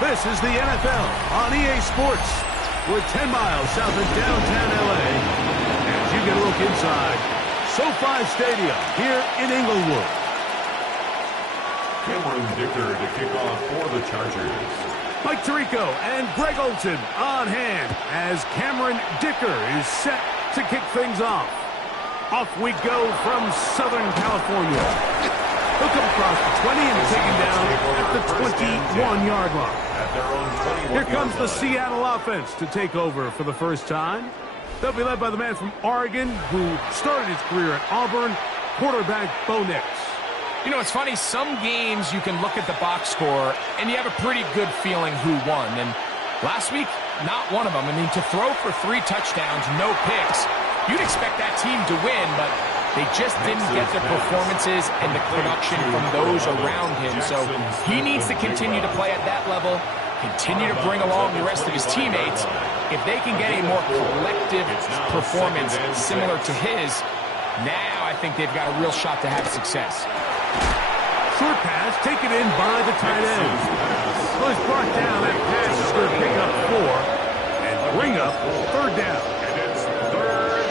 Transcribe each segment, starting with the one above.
This is the NFL on EA Sports. We're 10 miles south of downtown LA. As you get a look inside SoFi Stadium here in Inglewood. Cameron Dicker to kick off for the Chargers. Mike Tirico and Greg Olson on hand as Cameron Dicker is set to kick things off. Off we go from Southern California. He'll come across the 20 and take him down at the 21-yard line. Here comes the Seattle offense to take over for the first time. They'll be led by the man from Oregon who started his career at Auburn, quarterback Bo Nix. You know, it's funny, some games you can look at the box score and you have a pretty good feeling who won. And last week, not one of them. I mean, to throw for 3 touchdowns, no picks, you'd expect that team to win, but they just didn't get the performances and the production from those around him. So he needs to continue to play at that level, continue to bring along the rest of his teammates. If they can get a more collective performance similar to his, now I think they've got a real shot to have success. Short pass taken in by the tight end. Well, he's brought down. That pass is going to pick up 4 and bring up 3rd down.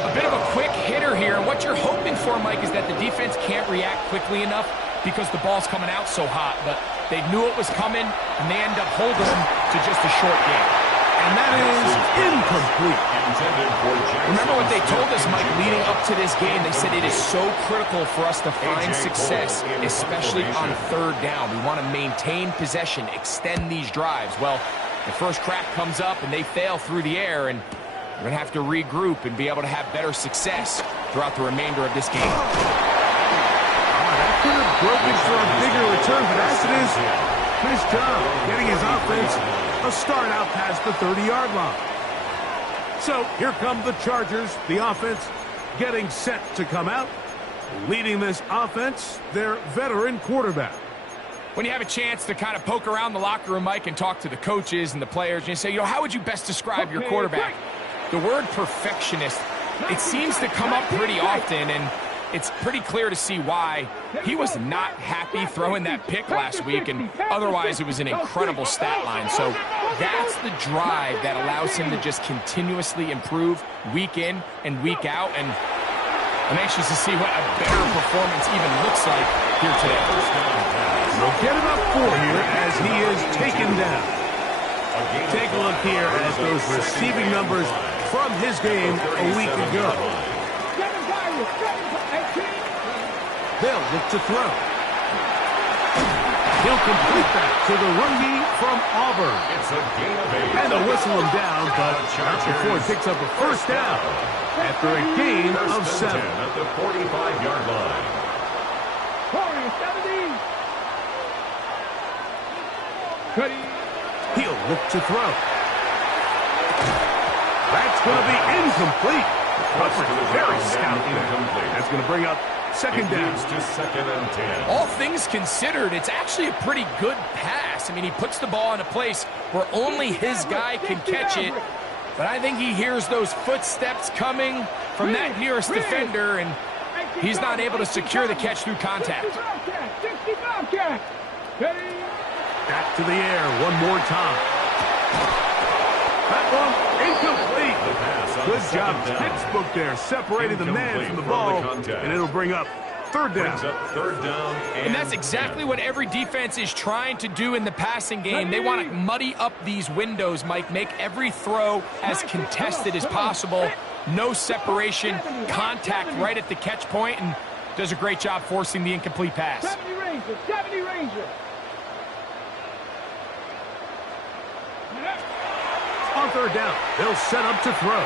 A bit of a quick hitter here. What you're hoping for, Mike, is that the defense can't react quickly enough because the ball's coming out so hot. But they knew it was coming, and they end up holding them to just a short game. And that is incomplete. Remember what they told us, Mike, leading up to this game? They said it is so critical for us to find success, especially on 3rd down. We want to maintain possession, extend these drives. Well, the first crack comes up, and they fail through the air, and we're going to have to regroup and be able to have better success throughout the remainder of this game. That could have broken for a bigger return, but as it is, nice job getting his offense a start out past the 30-yard line. So here come the Chargers, the offense getting set to come out. Leading this offense, their veteran quarterback. When you have a chance to kind of poke around the locker room, Mike, and talk to the coaches and the players, and you say, how would you best describe your quarterback? The word perfectionist, it seems to come up pretty often, and it's pretty clear to see why. He was not happy throwing that pick last week, and otherwise it was an incredible stat line. So that's the drive that allows him to just continuously improve week in and week out, and I'm anxious to see what a better performance even looks like here today. We'll get him up 4 here as he is taken down. Take a look here at those receiving numbers from his game a week ago. They'll look to throw. He'll complete that to the rookie from Auburn. And they'll whistle him down, but not before he picks up a 1st down after a gain of 7. At the 45-yard line. 70. He'll look to throw. That's going to be incomplete. Coverage very stout. That's going to bring up 2nd down. To 2nd and 10. All things considered, it's actually a pretty good pass. I mean, he puts the ball in a place where only his guy can catch it. But I think he hears those footsteps coming from that nearest defender, and he's not able to secure the catch through contact. Back to the air one more time. That one incomplete. Good job, textbook there, separating the man from the ball, and it'll bring up 3rd down. And that's exactly what every defense is trying to do in the passing game. They want to muddy up these windows, Mike, make every throw as contested as possible. No separation, contact right at the catch point, and does a great job forcing the incomplete pass. 70 Ranger. On 3rd down, they'll set up to throw.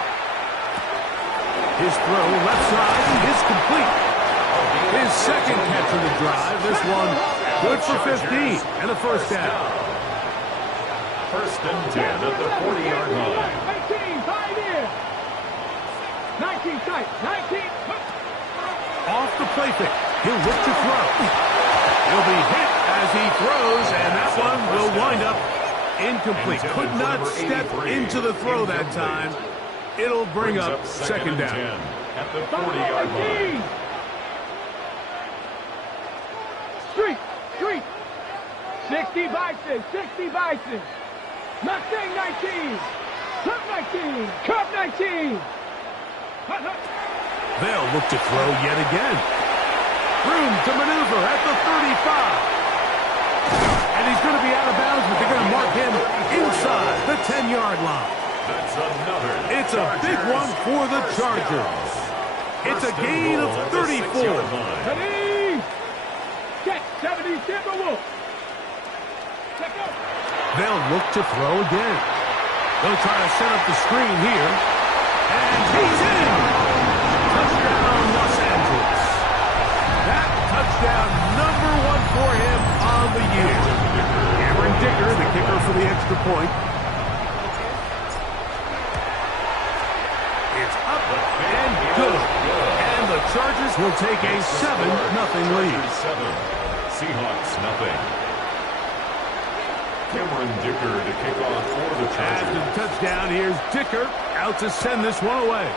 His throw left side is complete. His 2nd catch of the drive. This one good for 15 and a 1st down. 1st and 10 at the 40-yard line. 19, 5 in. 19 tight, 19. Off the play fake. He'll look to throw. He'll be hit as he throws, and that one will wind up Incomplete. Could not step into the throw that time. It'll bring up second down. At the 40-yard line. Street. 60 Bison. Mustang 19. Cub 19. They'll look to throw yet again. Room to maneuver at the 35. And he's going to be out of bounds, but they're going to mark him inside the 10-yard line. That's another. It's a big one for the Chargers. It's a gain of 34. Ready? Check. 70 Timberwolves. Check out. They'll look to throw again. They'll try to set up the screen here. And he's in. Touchdown, Los Angeles. That touchdown number 1 for him on the year. Cameron Dicker, the kicker for the extra point. It's up and good. And the Chargers will take a 7-0 lead. Seahawks nothing. Cameron Dicker to kick off for the Chargers. After the touchdown, here's Dicker out to send this one away.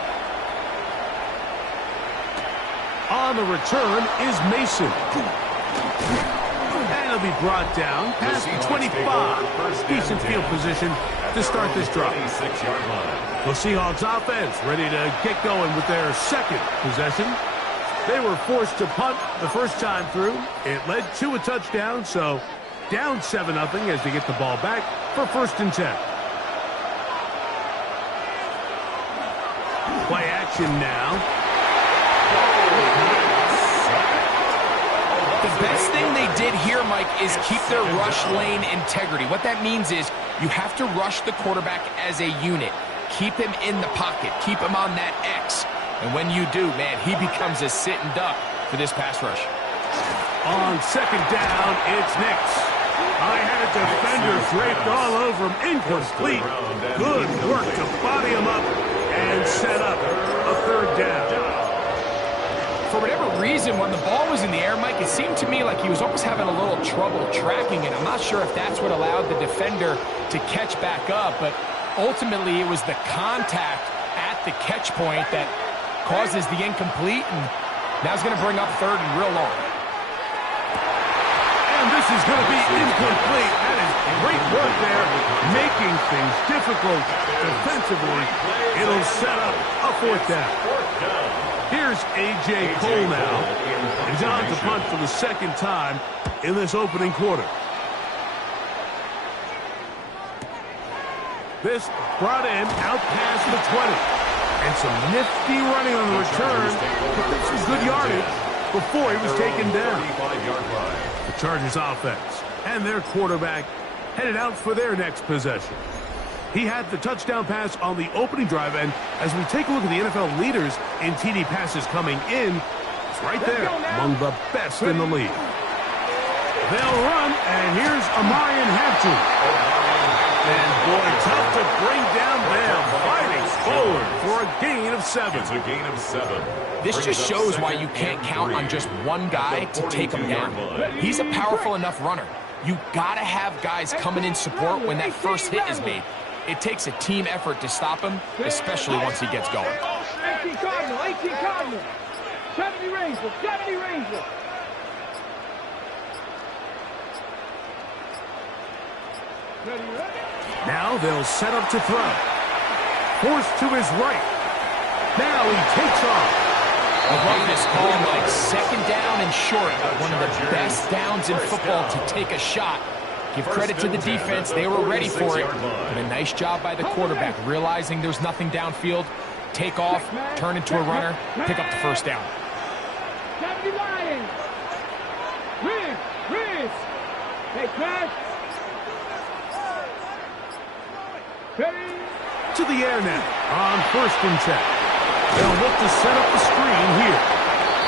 On the return is Mason. And he'll be brought down past the 25. Decent field position to start this drive. The Seahawks offense ready to get going with their second possession. They were forced to punt the first time through. It led to a touchdown, so down 7-0 as they get the ball back for 1st and 10. Play action now. The best thing they did here, Mike, is keep their rush lane integrity. What that means is you have to rush the quarterback as a unit. Keep him in the pocket. Keep him on that X. And when you do, man, he becomes a sitting duck for this pass rush. On 2nd down, it's Nix. I had a defender draped all over him. Incomplete. Good work to body him up and set up a 3rd down. For whatever reason, when the ball was in the air, Mike, it seemed to me like he was almost having a little trouble tracking it. I'm not sure if that's what allowed the defender to catch back up, but ultimately it was the contact at the catch point that causes the incomplete, and now it's going to bring up 3rd and real long. And this is going to be incomplete. That is great work there, making things difficult defensively. It'll set up a 4th down. Here's A.J. Cole now. He's on to punt for the 2nd time in this opening quarter. This brought in out past the 20. And some nifty running on the return. Some good yardage before he was taken down. The Chargers offense and their quarterback headed out for their next possession. He had the touchdown pass on the opening drive, and as we take a look at the NFL leaders in TD passes coming in, it's right there among the best in the league. They'll run, and here's Amarian Hampton. And boy, tough to bring down Bell, fighting forward for a gain of 7. It's a gain of 7. This just shows why you can't count on just one guy to take him down. He's a powerful enough runner. You gotta have guys coming in support when that first hit is made. It takes a team effort to stop him, especially once he gets going. 18 Cardinal. 70 Ranger. Now they'll set up to throw. Forced to his right. Now he takes off. I love this call, Mike. 2nd down and short. One of the best downs in football to take a shot. Give credit to the defense. They were ready for it. But a nice job by the quarterback, realizing there's nothing downfield. Take off, turn into a runner, pick up the 1st down. 70 Lions. Riz. Hey, Crash. To the air now on 1st and 10. They'll look to set up the screen here.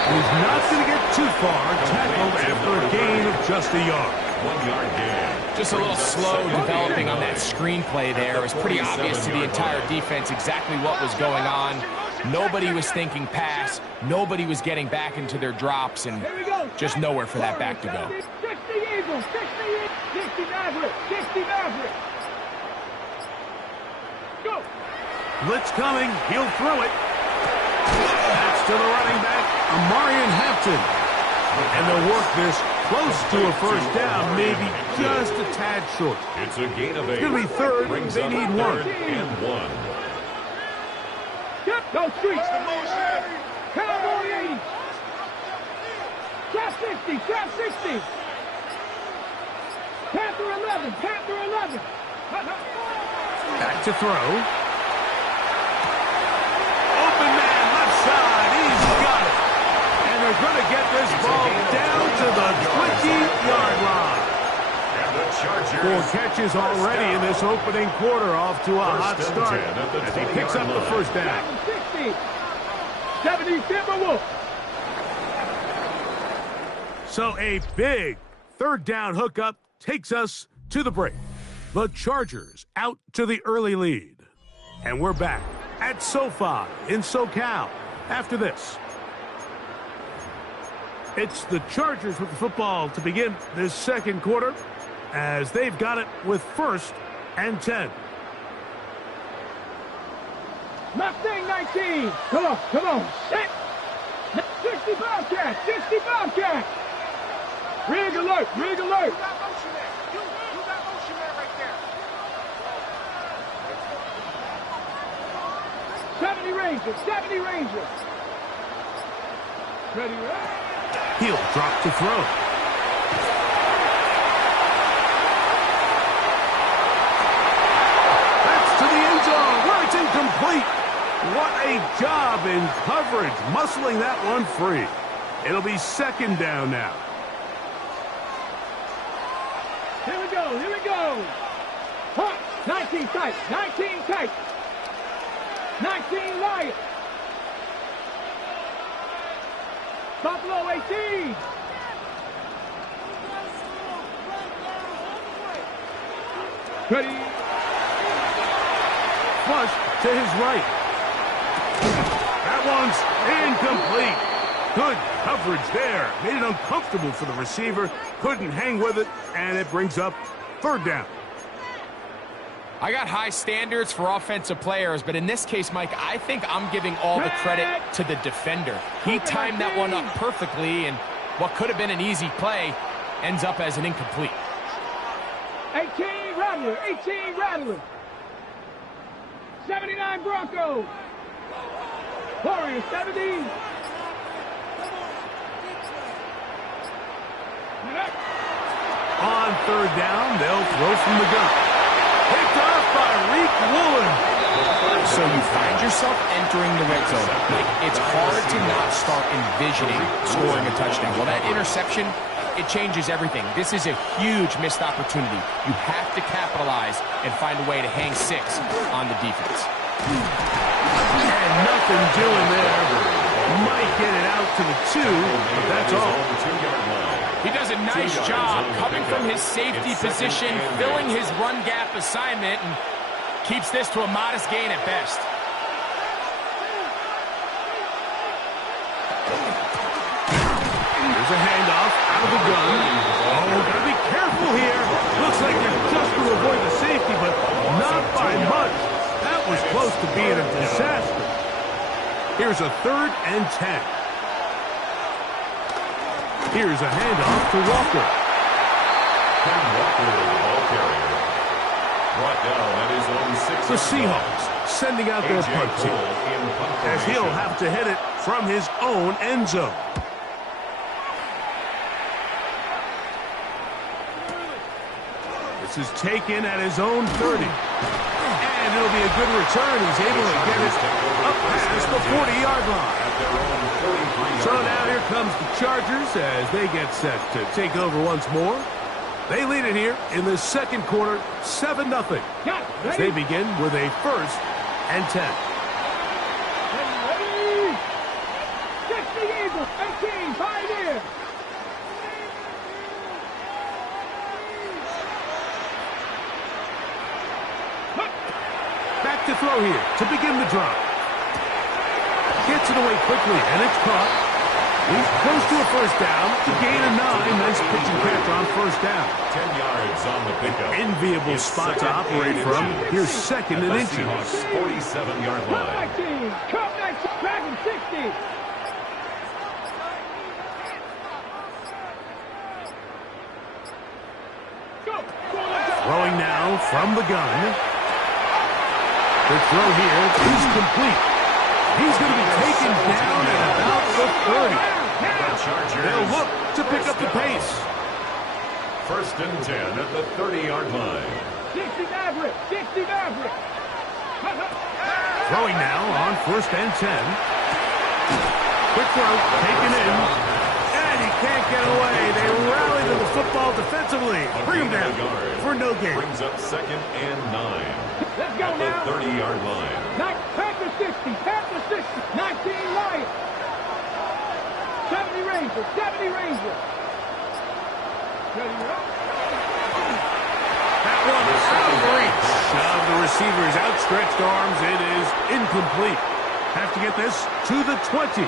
He's not going to get too far. Tackled after a gain of just a yard. 1 yard gain. Just a little slow developing on that screenplay there. It was pretty obvious to the entire defense exactly what was going on. Nobody was thinking pass. Nobody was getting back into their drops, and just nowhere for that back to go. 60 Eagles. 60 Maverick. Blitz coming. He'll throw it. That's to the running back, Amarian Hampton. And they'll work this close to a first down, maybe just a tad short. It's a gain of 8. It's going to be third. They need 1. And 1. Yep, go street. Cowboy 80. Trap 60, trap 60. Panther 11, Panther 11. Back to throw. Open man, left side. He's got it. And they're going to get this ball down to the 20-yard line. And the Chargers 4 catches already in this opening quarter, off to a hot First and start 10 at the as he picks up the 20-yard first down. 60. 70 Timberwolves. So a big third down hookup takes us to the break. The Chargers out to the early lead. And we're back at SoFi in SoCal after this. It's the Chargers with the football to begin this second quarter as they've got it with 1st and 10. Mustang 19. Come on, come on. 60 Bobcat, 60 Bobcat. Rig alert, rig alert. You got motion there. You got motion there right there. 70 Rangers, 70 Rangers. Ready, He'll drop to throw. That's to the end zone where it's incomplete. What a job in coverage, muscling that one free. It'll be 2nd down now. Here we go, here we go. Hot, 19 tight, 19 tight. 19 Lions. Buffalo 18. Ready. Flush to his right. That one's incomplete. Good coverage there. Made it uncomfortable for the receiver. Couldn't hang with it, and it brings up 3rd down. I got high standards for offensive players, but in this case, Mike, I think I'm giving all the credit to the defender. He timed that one up perfectly, and what could have been an easy play ends up as an incomplete. 18 Rattler, 18 Rattler. 79 Broncos. Warriors 70. On 3rd down, they'll throw from the gun. Picked off by Reek Woolen. So you find yourself entering the red zone. Like, it's hard to not start envisioning scoring a touchdown. Well, that interception, it changes everything. This is a huge missed opportunity. You have to capitalize and find a way to hang 6 on the defense. And nothing doing there. Might get it out to the 2, but that's all. He does a nice job coming from his safety position, filling his run gap assignment, and keeps this to a modest gain at best. Here's a handoff out of the gun. Oh, gotta be careful here. Looks like they're just going to avoid the safety, but not by much. That was close to being a disaster. Here's a 3rd and 10. Here's a handoff to Walker. Ken Walker, the ball carrier. Brought down at his own 6. The Seahawks sending out their punt team, as he'll have to hit it from his own end zone. This is taken at his own 30. And it'll be a good return. He's able to get it up past the 40-yard line. So now here comes the Chargers as they get set to take over once more. They lead it here in the second quarter, 7-0. As they begin with a 1st and 10. Ready. 60 Eagles, 18 Pioneers. Back to throw here to begin the drive. Gets it away quickly, and it's caught. He's close to a first down. The gain of 9. Nice pitch and catch on first down. 10 yards on the pickup. Enviable It's spot to second operate and from. inches. Here's second and At the inches. Seahawks' 47-yard line. 19. Cup 19. Dragon 60. Throwing now from the gun. The throw here is complete. He's going to be taken down at about the 30. The Chargers. They'll look to pick up the pace. First and 10 at the 30-yard line. 60 Maverick. 60 Maverick. Throwing now on first and 10. Quick throw, taken in. And he can't get away. They rally to the football defensively. Bring him down for no gain. Brings up second and 9. Let's go at now. the 30-yard line. Panther 60. Panther 60. 19 Lions. 70 Rangers. 70 Rangers. That one is out of reach of the receiver's outstretched arms. It is incomplete. Have to get this to the 20.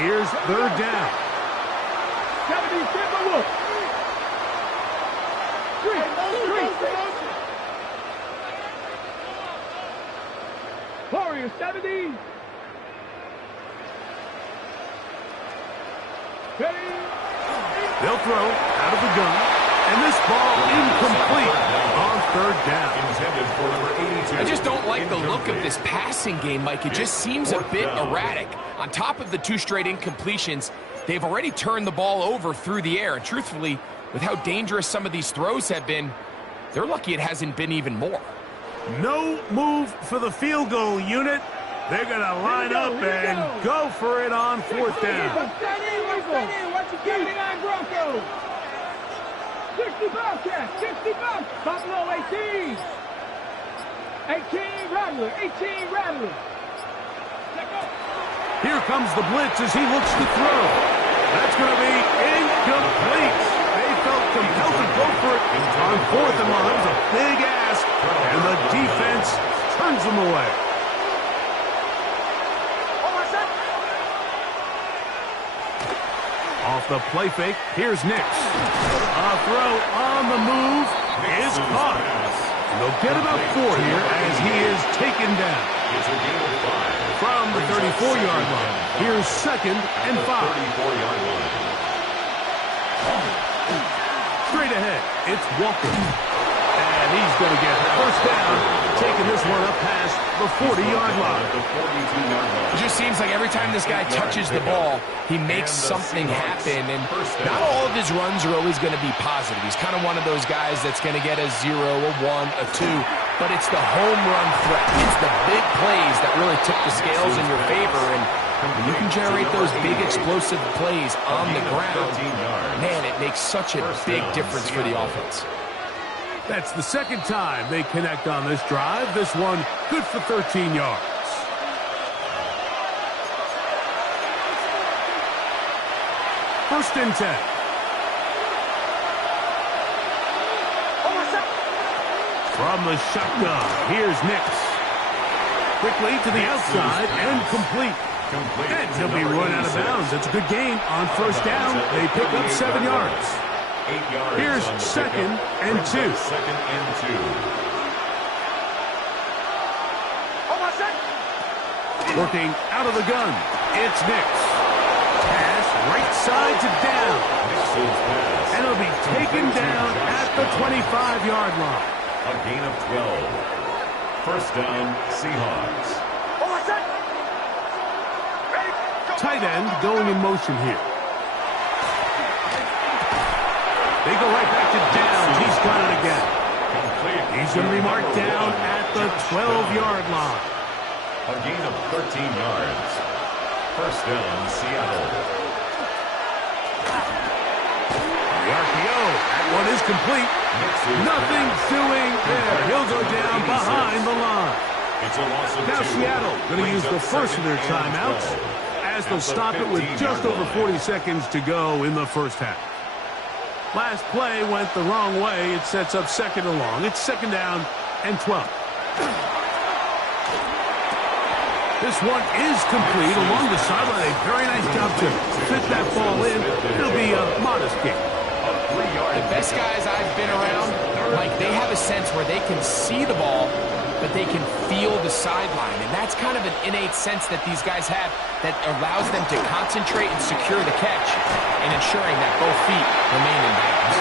Here's third down. 70 Timberwolves. 3. Warriors 70. They'll throw out of the gun. And this ball incomplete on third down. Intended for number 82. I just don't like the look of this passing game, Mike. It just seems a bit erratic. On top of the 2 straight incompletions, they've already turned the ball over through the air. And truthfully, with how dangerous some of these throws have been, they're lucky it hasn't been even more. No move for the field goal unit. They're going to line up and go for it on fourth down. 79 Broncos. 60 Bobcats. 60 Bobcats. Buffalo 18. 18 Rattler. 18 Rattler. Here comes the blitz as he looks to throw. That's going to be incomplete. They felt compelled to go for it on fourth and long. That was a big ask, and the defense turns them away. Off the play fake, here's Nix. A throw on the move is caught. And they'll get about 4 here as he is taken down. It's a gain of 5. From the 34-yard line, here's second and 5. 34-yard line. Straight ahead, it's Walker. And he's going to get first down, taking this one up past the 40-yard line. The 42-yard line. It just seems like every time this guy touches the ball, he makes something happen. And not all of his runs are always going to be positive. He's kind of one of those guys that's going to get a 0, a 1, a 2. But it's the home run threat. It's the big plays that really tip the scales in your favor. And when you can generate those big explosive plays on the ground, man, it makes such a big difference for the offense. That's the second time they connect on this drive. This one good for 13 yards. First and 10. From the shotgun, here's Nix. Quickly to the outside and complete. And he'll be run out of bounds. It's a good gain on first down. They pick up 7 yards. 8 yards. Here's second and 2. Second and 2. Working out of the gun. It's Nix. Pass right side to down. Nix's pass. And it'll be taken down at the 25-yard line. A gain of 12. First down, Seahawks. Tight end going in motion here. They go right back to Downs. He's got it again. He's going to be marked down at the 12-yard line. A gain of 13 yards. First down, Seattle. The RPO. That one is complete. Nothing doing there. He'll go down behind the line. It's a loss of 2. Now Seattle going to use the first of their timeouts as they'll stop it with just over 40 seconds to go in the first half. Last play went the wrong way. It sets up second and long. It's second down and 12. This one is complete along the sideline. A very nice job to fit that ball in. It'll be a modest gain. The best guys I've been around, like, they have a sense where they can see the ball, but they can feel the sideline. And that's kind of an innate sense that these guys have that allows them to concentrate and secure the catch and ensuring that both feet remain in bounds.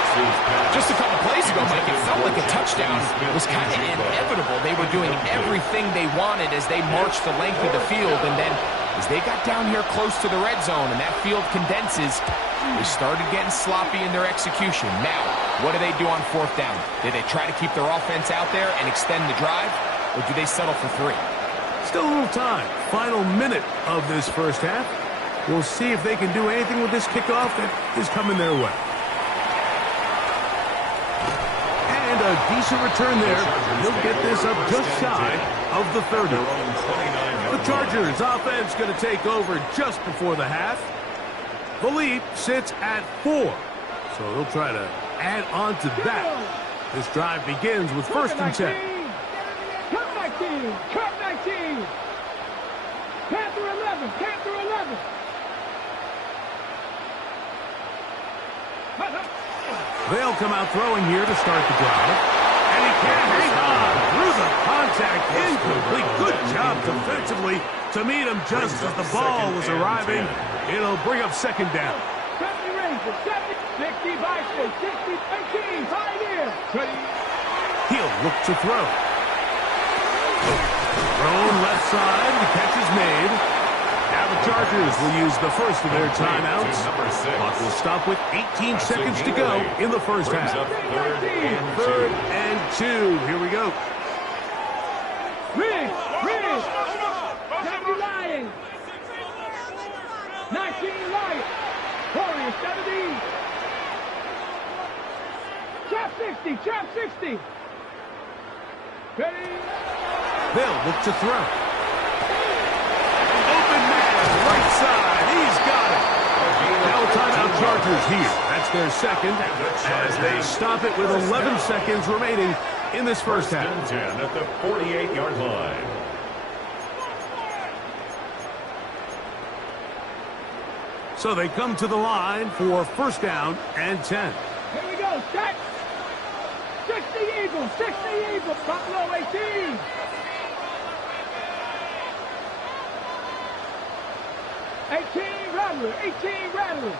Just a couple plays ago, Mike, it felt like a touchdown was kind of inevitable. They were doing everything they wanted as they marched the length of the field, and then as they got down here close to the red zone and that field condenses, they started getting sloppy in their execution. Now, what do they do on fourth down? Do they try to keep their offense out there and extend the drive, or do they settle for 3? Still a little time. Final minute of this first half. We'll see if they can do anything with this kickoff that is coming their way. And a decent return there. He'll get this up just shy of the 30. The Chargers offense going to take over just before the half. The lead sits at 4. So they'll try to add on to that. This drive begins with 1st and 10. Cut 19. Cut 19. Panther 11. Panther 11. They'll come out throwing here to start the drive. And he can't hang on through the contact. Incomplete. Good job defensively to meet him just as the ball was arriving. It'll bring up 2nd down. 70 Rangers. 70. 60 Vikings. 60 18. Pioneer. He'll look to throw. Thrown left side. The catch is made. Now the Chargers will use the first of their timeouts. Clock will stop with 18 seconds to go in the first half. 3rd and 2. Here we go. Rig. 70 Lions. 19 Lions. Warriors 70. Trap 60. Trap 60. Ready. They'll look to throw. Open man, right side. He's got it. Now timeout Chargers here. That's their 2nd as they stop it with 11 seconds remaining in this first half. 10 at the 48-yard line. So they come to the line for 1st down and 10. Here we go. Set. 60 Eagles. 60 Eagles. Buffalo 18. 18 Rattler. 18 Rattler.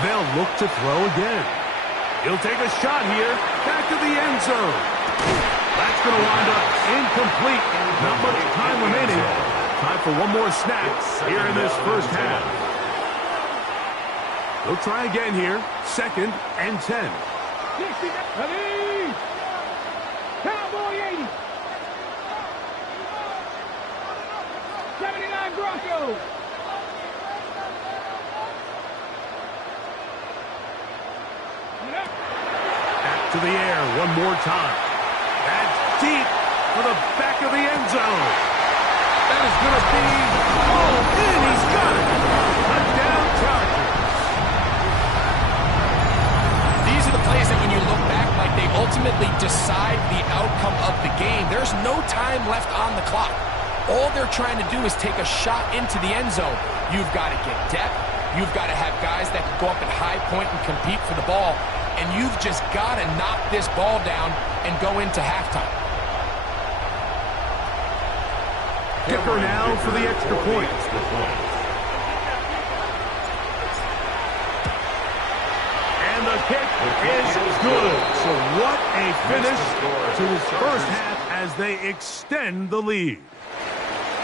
They'll look to throw again. He'll take a shot here. Back to the end zone. That's going to wind up incomplete. Not much time remaining. Time for one more snap here in this first half. They'll try again here. 2nd and 10. 60. Ready. Cowboy 80. 79 Broncos. Back to the air one more time. That's deep for the back of the end zone. That is going to be all in. He's got it. Touchdown Chargers. These are the plays that when you look back, like, they ultimately decide the outcome of the game. There's no time left on the clock. All they're trying to do is take a shot into the end zone. You've got to get depth. You've got to have guys that can go up at high point and compete for the ball. And you've just got to knock this ball down and go into halftime. Kicker now for the extra point. And the kick is good. So what a finish to this first half as they extend the lead.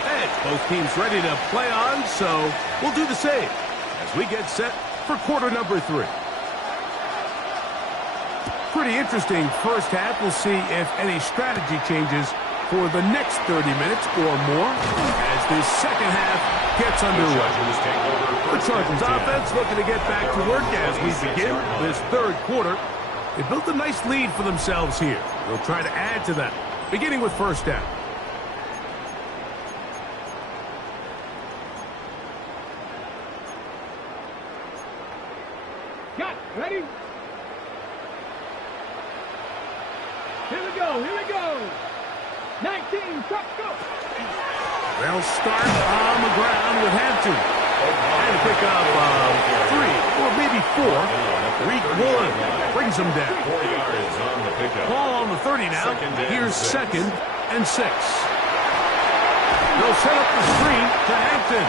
And both teams ready to play on, so we'll do the same as we get set for quarter number 3. Pretty interesting first half. We'll see if any strategy changes for the next 30 minutes or more as this second half gets underway. The Chargers offense looking to get back to work as we begin this 3rd quarter. They built a nice lead for themselves here. They'll try to add to that, beginning with 1st down. Got it. Ready? Here we go. Here we go. 19, touch, go. They'll start on the ground with Hampton. And pick up 3 or maybe 4. Week 1 brings them down. 4 yards on the pickup. Ball on the 30 now. Here's 2nd and 6. They'll set up the screen to Hampton.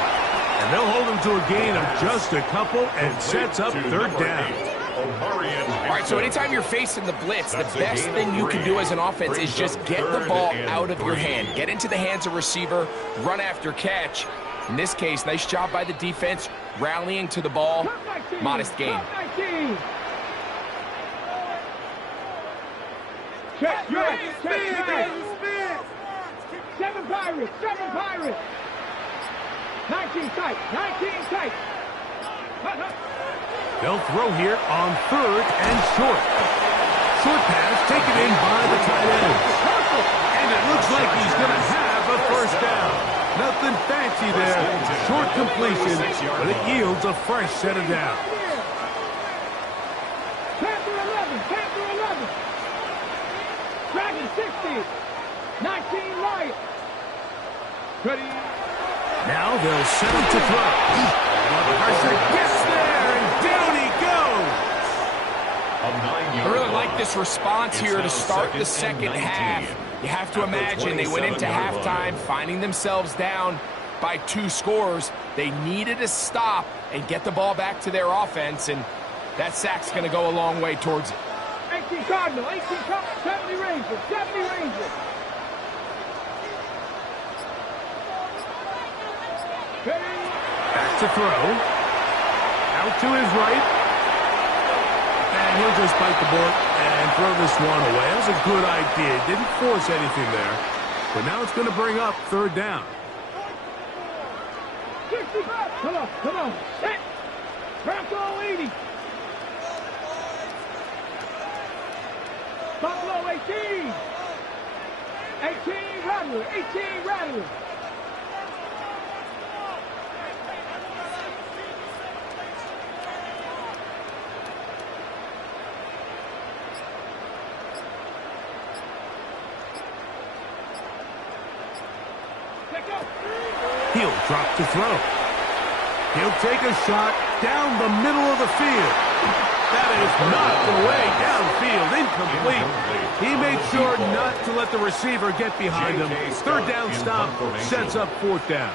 And they'll hold him to a gain of just a couple and sets up 3rd down. All right, so anytime you're facing the blitz, the best thing you can do as an offense is just get the ball out of your hand. Get into the hands of receiver, run after catch. In this case, nice job by the defense, rallying to the ball. Modest gain. Check, check, check. 7 Pirates, 7 Pirates. 19 tight, 19 tight. They'll throw here on 3rd and short. Short pass taken in by the tight end. And it looks like he's going to have a 1st down. Nothing fancy there. Short completion, but it yields a fresh set of downs. Panther 11, Panther 11. Dragon 60. 19 Lion. Ready. Now they'll set him to throw. Pressure gets there, and down he goes. I really like this response here to start the second half. You have to imagine they went into halftime finding themselves down by 2 scores. They needed to stop and get the ball back to their offense, and that sack's going to go a long way towards it. 18 Cardinal, 18 Cardinal, 70 Rangers, 70 Rangers. Back to throw. Out to his right. And he'll just bite the bullet and throw this one away. That was a good idea. Didn't force anything there. But now it's going to bring up 3rd down. 65. Come on. Set. Bronco 80. Buffalo 18. 18 Rattler. 18 Rattler. He'll drop to throw. He'll take a shot down the middle of the field. That is knocked away downfield, incomplete. He made sure not to let the receiver get behind him. 3rd down stop sets up 4th down.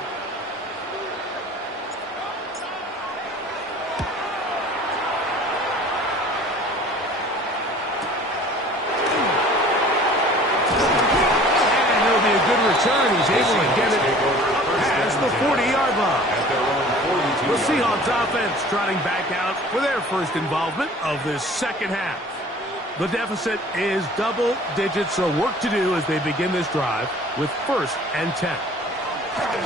And it'll be a good return. He's able to get it past the 40-yard line. The Seahawks offense trotting back out for their first involvement of this second half. The deficit is double digits, so work to do as they begin this drive with 1st and 10.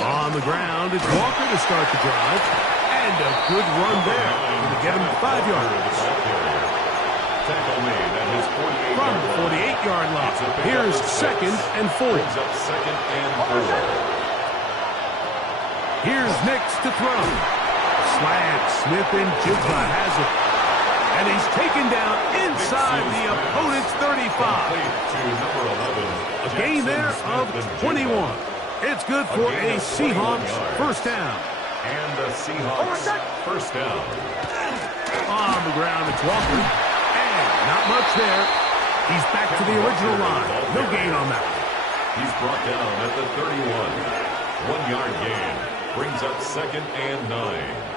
On the ground, it's Walker to start the drive. And a good run there to get him 5 yards. From the 48-yard line, here's 2nd and 4. Here's Nix to throw. Slant. Smith and Jigba has it. And he's taken down inside the opponent's 35. A gain there of 21. It's good for a Seahawks 1st down. And the Seahawks 1st down. On the ground, it's Walker. And not much there. He's back to the original line. No gain on that. He's brought down at the 31. 1-yard gain. Brings up 2nd and 9.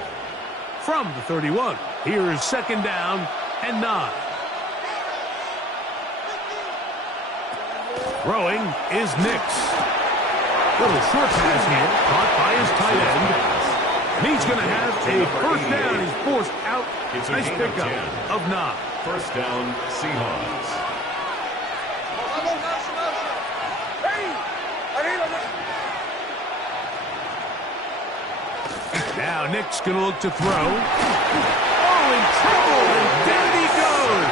From the 31, here's 2nd down and 9. Throwing is Nix. Little short pass here, caught by his tight end. And he's going to have a 1st down. He's forced out. Nice pickup of 9. 1st down, Seahawks. Now Nick's going to look to throw. Oh, in trouble, and down he goes.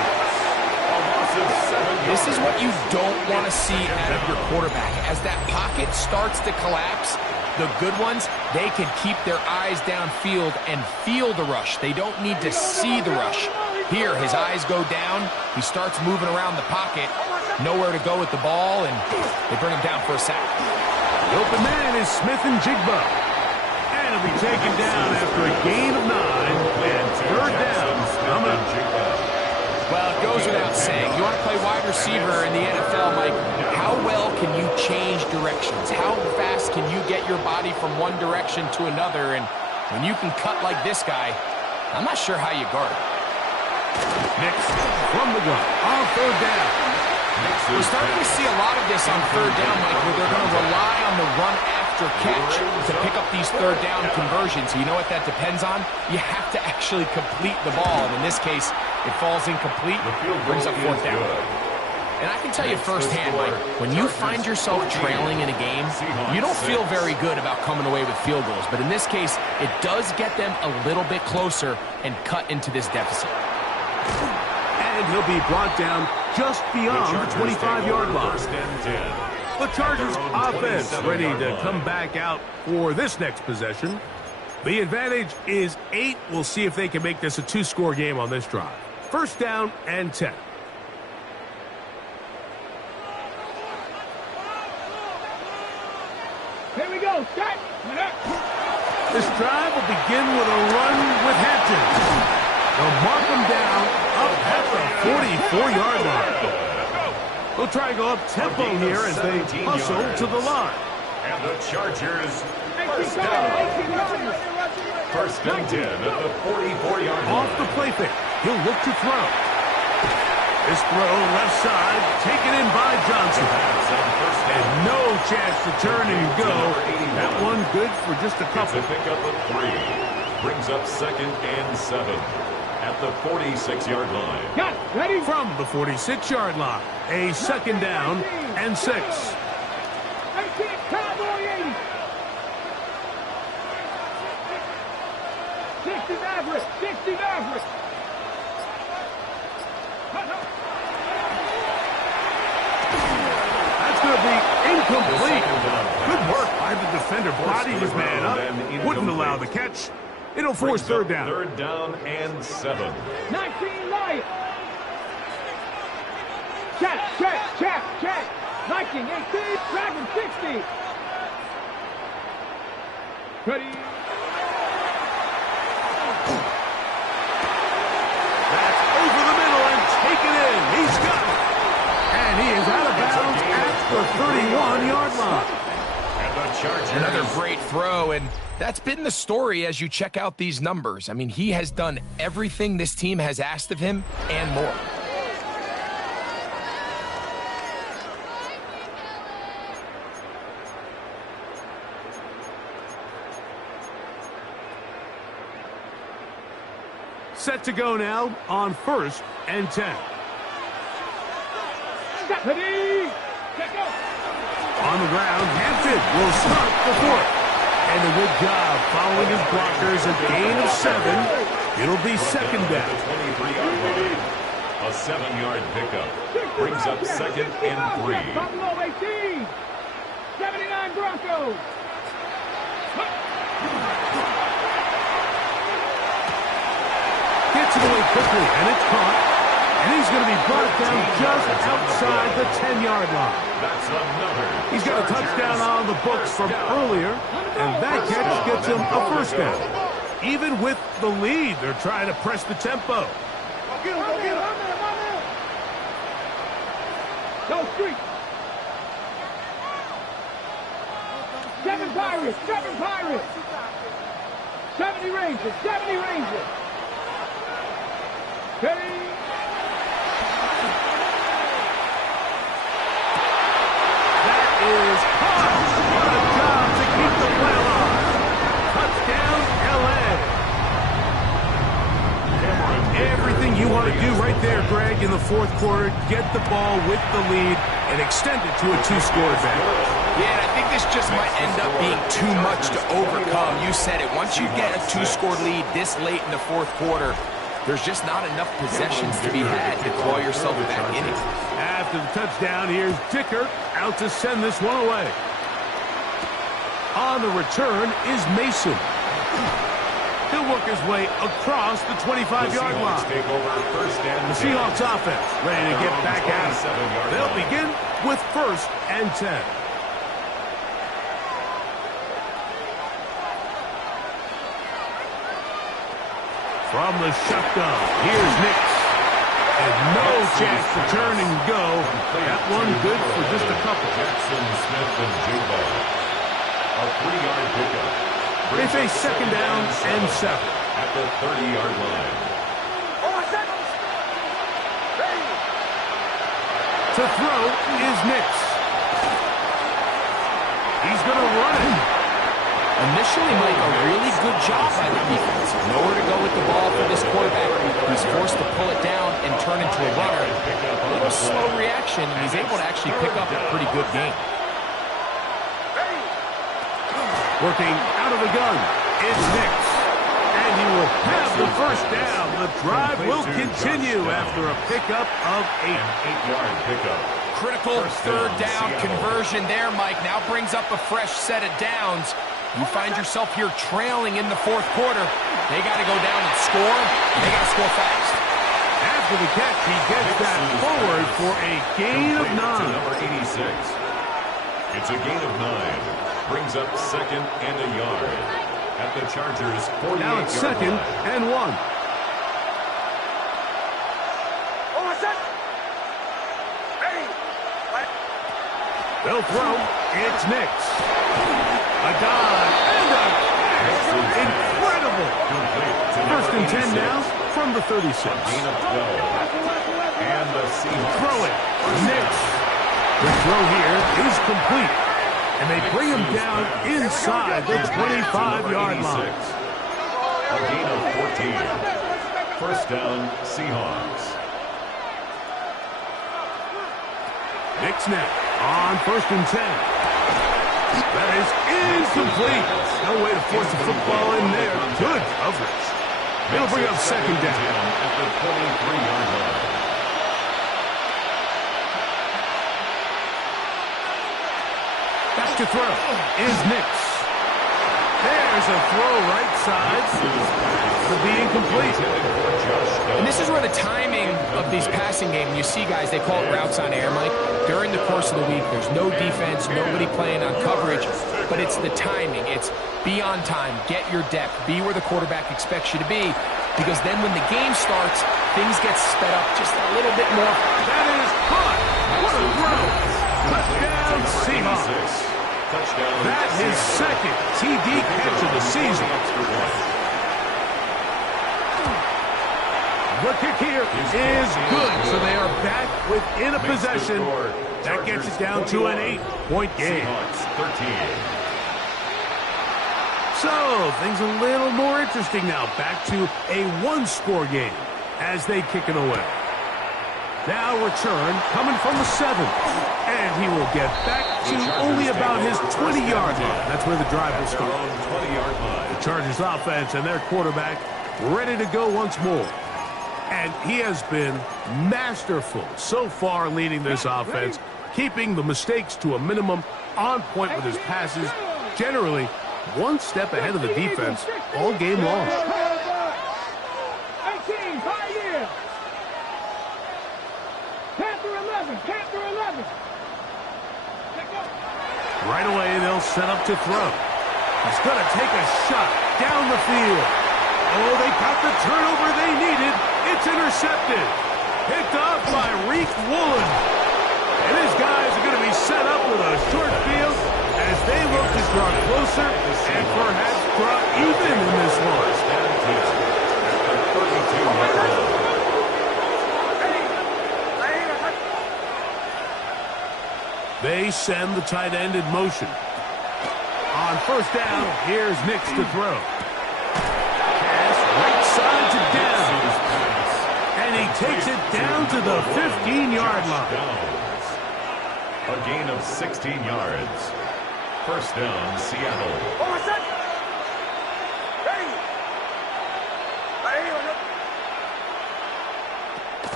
This is what you don't want to see out of your quarterback. As that pocket starts to collapse, the good ones, they can keep their eyes downfield and feel the rush. They don't need to see the rush. Here, his eyes go down. He starts moving around the pocket. nowhere to go with the ball, and they bring him down for a sack. The open man is Smith and Jigba. And he'll be taken down after a gain of 9 and third down. Well, it goes without saying. You want to play wide receiver in the NFL, Mike, how well can you change directions? How fast can you get your body from one direction to another? And when you can cut like this guy, I'm not sure how you guard it. Next, from the gun, on third down. We're starting to see a lot of this on third down, Mike, where they're going to rely on the run after catch to pick up these third down conversions. You know what that depends on? You have to actually complete the ball, and in this case, it falls incomplete, brings up fourth down. And I can tell you firsthand, Mike, when you find yourself trailing in a game, you don't feel very good about coming away with field goals. But in this case, it does get them a little bit closer and cut into this deficit. And he'll be brought down just beyond the 25-yard line. The Chargers offense ready to come back out for this next possession. The advantage is 8. We'll see if they can make this a 2-score game on this drive. First down and 10. Here we go. Set. This drive will begin with a run with Hampton. They'll mark him down up at the 44-yard line. They'll try to go up tempo here as they hustle to the line. And the Chargers first down. First and 10 at the 44-yard line. Off the play fake. He'll look to throw. This throw left side taken in by Johnson. And no chance to turn and go. That one good for just a couple. To pick up a 3. Brings up second and 7 at the 46-yard line. Got it. Ready? From the 46-yard line, a second down and 6. 18, Cowboy 80. 60 Maverick. 60 Maverick. That's going to be incomplete. Good work by the defender. Bodied his man up. Wouldn't allow the catch. It'll force third down. Third down and 7. 19 Lions. Check. 19, 18, Dragon 60. Ready? That's over the middle and taken in. He's got it. And he is out of bounds at the 31-yard line. And the Chargers. Another great throw, and that's been the story as you check out these numbers. I mean, he has done everything this team has asked of him and more. Set to go now on first and 10. Ready? Check go. On the ground, Hampton will start the fourth. And a good job following his blockers, a gain of 7. It'll be second down. 23-yard line. A 7-yard pickup. Brings up second and 3. Buffalo 18. 79 Broncos. Gets it away quickly, and it's caught. And he's going to be brought down just outside the 10-yard line. That's another. He's got a touchdown on the books from earlier, and that catch gets him a first down. Even with the lead, they're trying to press the tempo. Go get him. Go street. 7 Pirates. 70 Rangers. Ready? That is caught. What a job to keep the play alive. Touchdown, L.A. Everything you want to do right there, Greg, in the fourth quarter. Get the ball with the lead and extend it to a 2-score advantage. Yeah, and I think this just might end up being too much to overcome. You said it. Once you get a 2-score lead this late in the fourth quarter, there's just not enough possessions to be had to claw yourself back in it. After the touchdown, here's Dicker out to send this one away. On the return is Mason. He'll work his way across the 25-yard line. Take over first and The Seahawks offense ready to get back out. They'll begin with first and 10. From the shotgun, here's Nix. And no chance to turn and go. That one good for just a couple. Jackson, Smith, and Jigba. A 3-yard pickup. They face second down and 7. At the 30-yard line. To throw is Nix. He's going to run it. Initially, Mike, a really good job by the defense. Nowhere to go with the ball for this quarterback. He's forced to pull it down and turn into a runner. A little slow reaction, and he's able to actually pick up a pretty good game. Working out of the gun, it's Nix. And he will have the first down. The drive will continue after a pickup of 8. An 8-yard pickup. Critical third down conversion there, Mike. Now brings up a fresh set of downs. You find yourself here trailing in the fourth quarter. They got to go down and score, and they got to score fast. After the catch, he gets that forward for a gain of 9. To number 86. It's a gain of 9. Brings up second and a yard. At the Chargers' 48-yard line. Now it's second and 1. They'll throw. It's Nix. A dive and a catch. Incredible. First and 10 now from the 36. Gain of 12. And the Seahawks. Throw it. Nix. The throw here is complete. And they bring him down inside the 25-yard line. A gain of 14. First down, Seahawks. Nix now on first and 10. That is incomplete. No way to force the football in there. Good coverage. It'll bring up second down. At the 23-yard line. Back to throw is Nix. There's a throw right side to be incomplete. And this is where the timing of these passing games, you see guys, they call it routes on air, Mike. During the course of the week, there's no defense, nobody playing on coverage, but it's the timing. It's be on time, get your depth, be where the quarterback expects you to be, because then when the game starts, things get sped up just a little bit more. That is caught. What a throw. Touchdown, Seahawks. That is second TD catch of the season. The kick here is good, so they are back within a possession. That gets it down to an 8-point game. So, things a little more interesting now. Back to a one-score game as they kick it away. Now return coming from the 7. And he will get back to only about his 20-yard line. That's where the drive will start. The Chargers offense and their quarterback ready to go once more. And he has been masterful so far leading this offense, keeping the mistakes to a minimum, on point with his passes, generally one step ahead of the defense all game long. 18, Pioneer. Panther 11, Panther 11. Right away, they'll set up to throw. He's going to take a shot down the field. Oh, they got the turnover they needed. It's intercepted. Picked off by Reek Woolen. And his guys are going to be set up with a short field as they look to draw closer and perhaps draw even in this one. They send the tight end in motion. On first down, here's Nix to throw. Pass right side to down. And he takes it down to the 15-yard line. A gain of 16 yards. First down, Seattle.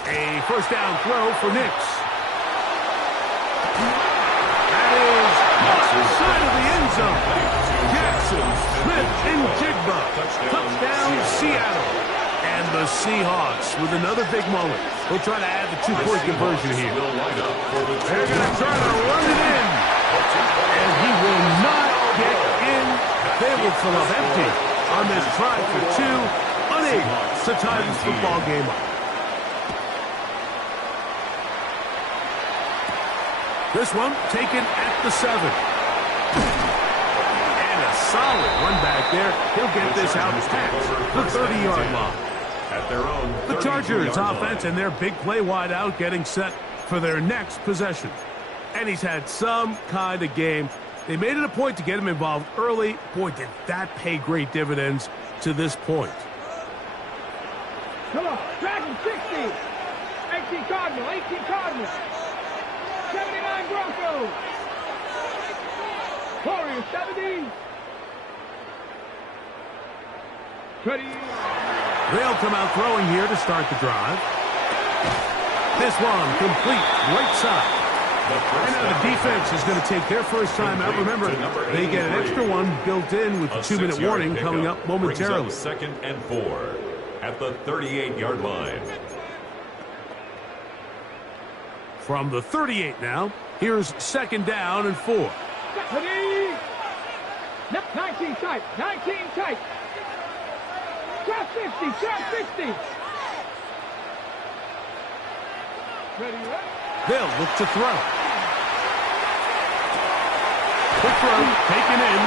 A first down throw for Nix. Side of the end zone. Jackson, Smith, and Jigba. Touchdown, Seattle. And the Seahawks with another big moment. We'll try to add the two-point conversion here. They're going to try to run it in. And he will not get in. They will fill up empty on this try for two. Unable to tie this football game up. This one taken at the 7. And a solid run back there. He'll get this out past the 30-yard line. At their own The Chargers offense and their big play wide out getting set for their next possession. And he's had some kind of game. They made it a point to get him involved early. Boy, did that pay great dividends to this point. Come on, Dragon 60. 18 Cardinal, 18 Cardinal. 79 Broncos. Warriors 70. 20. They'll come out throwing here to start the drive. This one complete right side. And now the defense is going to take their first time out. Remember, they get an extra one built in with the 2-minute warning coming up momentarily. Second and 4 at the 38-yard line. From the 38 now, here's second down and 4. 19 tight, 19 tight. Trap 50, trap 50. Ready, right? They'll look to throw. Quick throw, taken in,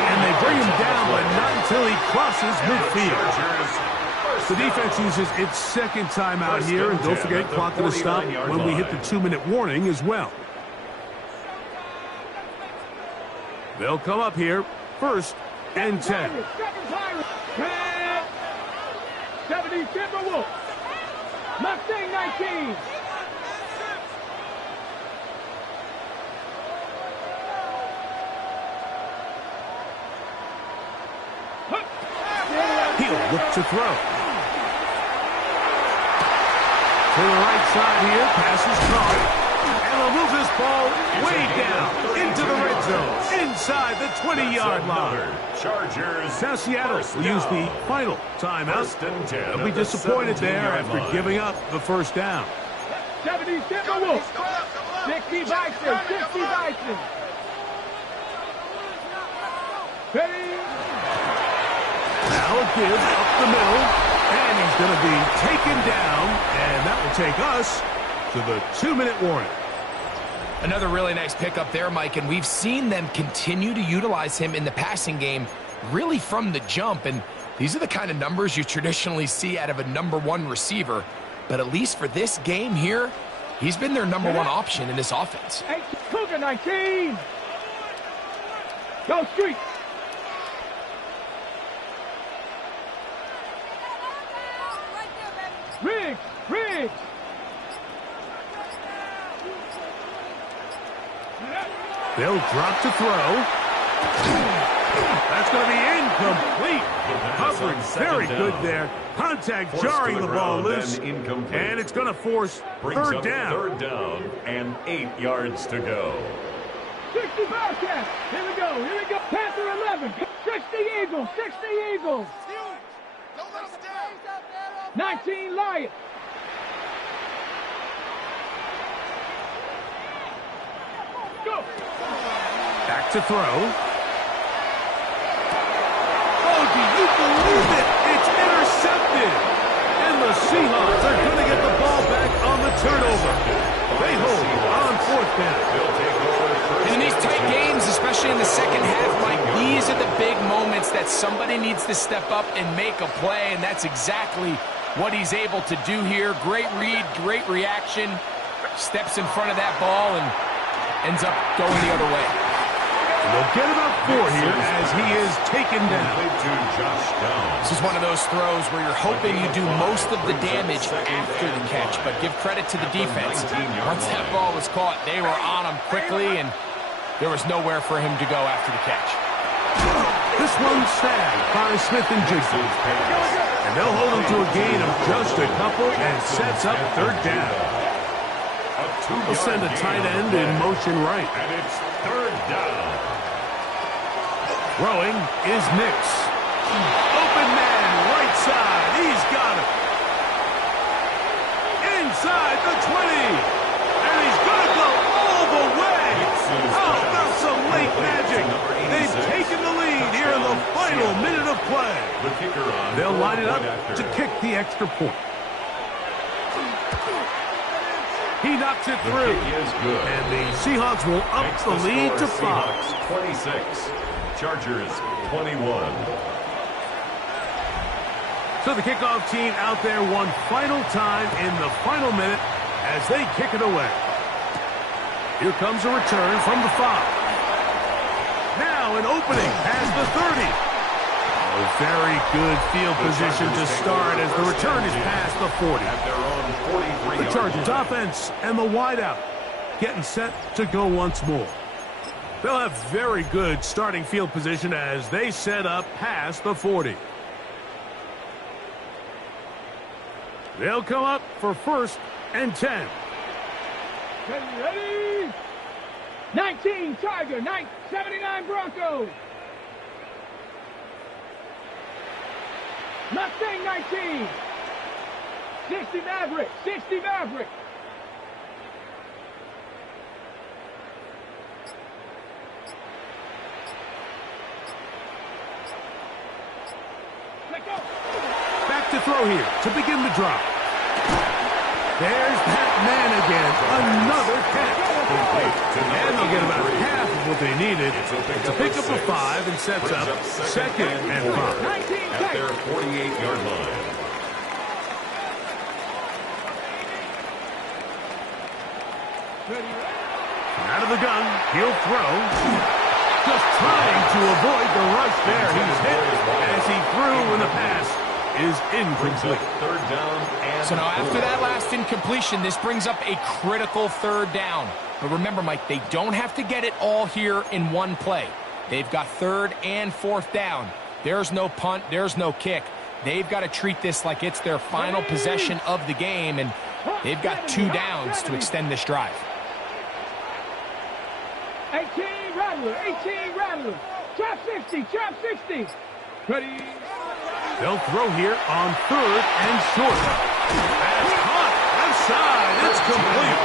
and they bring him down, but not until he crosses midfield. The defense uses its second timeout here, and don't forget, clock to stop when we hit the 2-minute warning as well. They'll come up here, first and 10. Second Pirates, 10. 70 Timberwolves. Mustang 19. He'll look to throw. To the right side here, pass is caught. And they'll move this ball way down into the red zone, inside the 20-yard line. Chargers. Now Seattle will use the final timeout. They'll be disappointed there after giving up the first down. 70 Timberwolves. 60 Bison, 60 Bison. Ready? Now a give up the middle, and he's going to be taken down, and that will take us to the 2-minute warning. Another really nice pickup there, Mike, and we've seen them continue to utilize him in the passing game really from the jump, and these are the kind of numbers you traditionally see out of a #1 receiver, but at least for this game here, he's been their #1 option in this offense. 8 Cougar 19. Go Street. Riggs, Riggs. They'll drop to throw. That's going to be incomplete. Coverage very good there. Contact jarring the ball loose. And it's going to force third down. Third down and 8 yards to go. 60 Bobcats. Here we go, here we go. Panther 11. 60 Eagles, 60 Eagles. Don't let us down. 19 Lions. Go. Back to throw. Oh, do you believe it? It's intercepted. And the Seahawks are going to get the ball back on the turnover. They hold on fourth down. And in these tight games, especially in the second half, Mike, these are the big moments that somebody needs to step up and make a play, and that's exactly what he's able to do here. Great read, great reaction. Steps in front of that ball and ends up going the other way. And they'll get about 4 here as he is taken down. This is one of those throws where you're hoping you do most of the damage after the catch, but give credit to the defense. Once that ball was caught, they were on him quickly, and there was nowhere for him to go after the catch. This one's snagged by Smith and Jigsaw. And they'll hold him to a gain of just a couple and sets up third down. He'll send a tight end in motion right. And it's third down. Throwing is Nix. Open man, right The kicker on. They'll line it up after. to kick the extra point. He knocks it The through. kick is good. And the Seahawks will up Makes the lead to 5. Seahawks 26. Chargers 21. So the kickoff team out there one final time in the final minute as they kick it away. Here comes a return from the 5. Now an opening past the 30. A very good field position to start as the return is past the 40. At their own 43 The Chargers offense and the wideout getting set to go once more. They'll have very good starting field position as they set up past the 40. They'll come up for 1st and 10. Ready? 19 Tiger, 79 Broncos. Mustang 19. 60 Maverick, 60 Maverick. Back to throw here to begin the drive. There's that man again. Another catch. And they'll get about half of what they needed. It's a pickup of 5 and sets up 2nd and 5. At their 48-yard line. Out of the gun, he'll throw. Just trying to avoid the rush there. He's hit as he threw when the pass is incomplete. 3rd down and So now 4. after that last incompletion, this brings up a critical 3rd down. But remember, Mike, they don't have to get it all here in one play. They've got 3rd and 4th down. There's no punt. There's no kick. They've got to treat this like it's their final possession of the game, and they've got 2 downs to extend this drive. 18 Rattler, 18 Rattler. Trap 60, trap 60. Ready? They'll throw here on 3rd and short. That's caught. Left side. It's complete.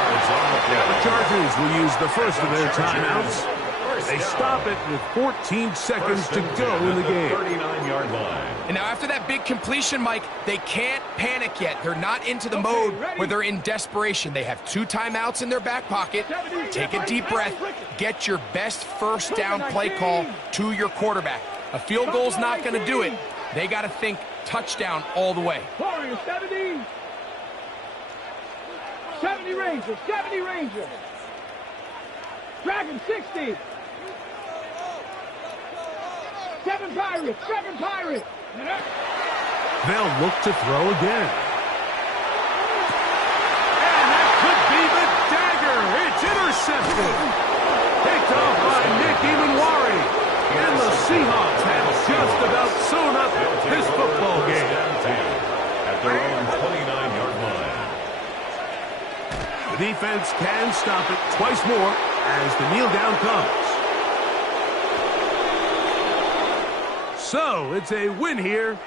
The Chargers will use the first of their timeouts. They stop it with 14 seconds to go in the game. 39-yard line. And now after that big completion, Mike, they can't panic yet. They're not into the mode where they're in desperation. They have 2 timeouts in their back pocket. Take a deep breath. Get your best 1st down play call to your quarterback. A field goal's not going to do it. They got to think touchdown all the way. Warriors 70. 70 Rangers, 70 Rangers. Dragon 60. 7 Pirates, 7 Pirates. They'll look to throw again. And that could be the dagger. It's intercepted. Picked off by Nick Imanwari. And the Seahawks have just about sewn up this football game. At their own 29-yard line. The defense can stop it twice more as the kneel down comes. So it's a win here